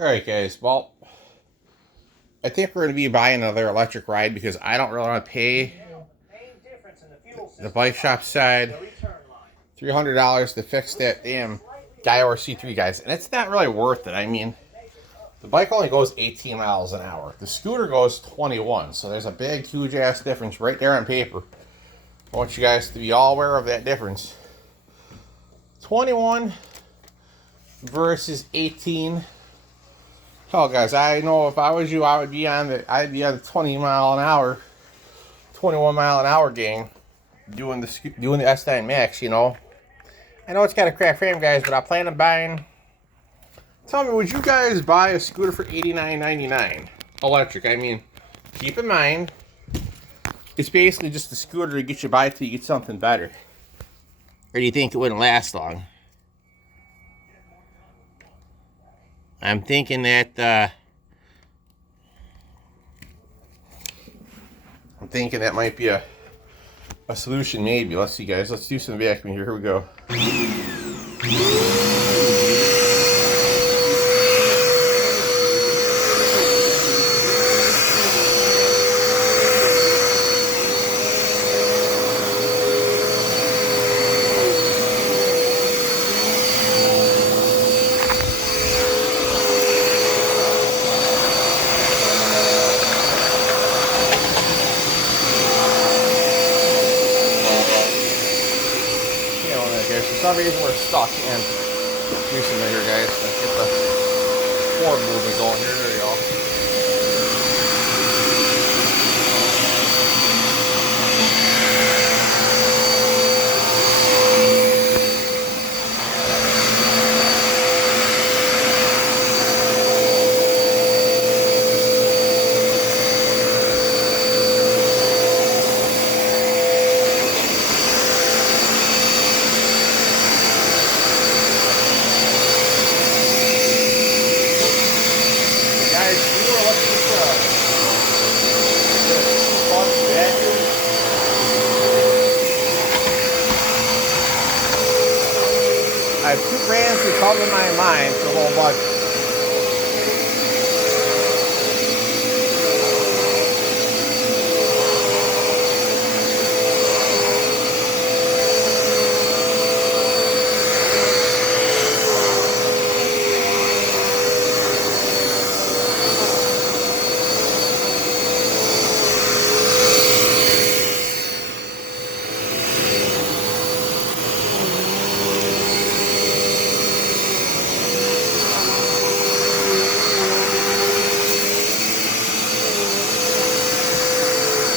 Alright guys, well, I think we're going to be buying another electric ride because I don't really want to pay the bike shop side $300 to fix that damn Guy C3, guys. And it's not really worth it. I mean, the bike only goes 18 miles an hour. The scooter goes 21. So there's a big, huge ass difference right there on paper. I want you guys to be all aware of that difference. 21 versus 18. Hell, guys, I know if I was you, I'd be on the 20 mile an hour, 21 mile an hour gang, doing the S9 Max. You know, I know it's got a cracked frame, guys, but I plan on buying. Tell me, would you guys buy a scooter for $89.99 electric? I mean, keep in mind, it's basically just a scooter to get you by till you get something better. Or do you think it wouldn't last long? I'm thinking that might be a solution, maybe. Let's see, guys. Let's do some vacuuming here. Here we go. For some reason we're stuck and recently here, guys. Let's get the forward movement going here. There we go. I have two brands that come to my mind for a whole bunch.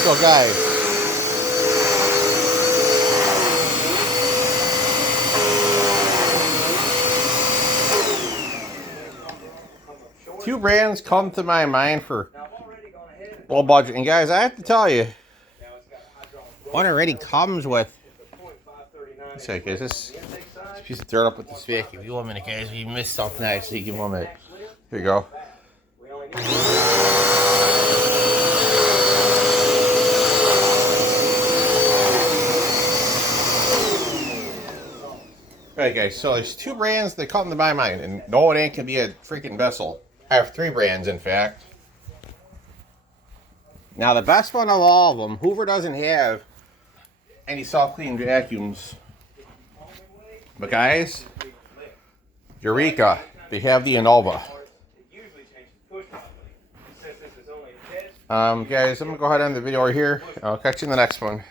So guys, two brands come to my mind for low budget. And guys, I have to tell you, one already comes with, sorry guys, this piece of dirt up with this vacuum. Give me 1 minute, guys. We missed something actually. Give me 1 minute. Here you go. Alright guys, so there's two brands that come to my mind, and no, it ain't gonna be a freaking vessel. I have three brands, in fact. Now the best one of all of them, Hoover doesn't have any self-cleaning vacuums. But guys, Eureka, they have the Innova. Guys, I'm gonna go ahead and end the video right here. I'll catch you in the next one.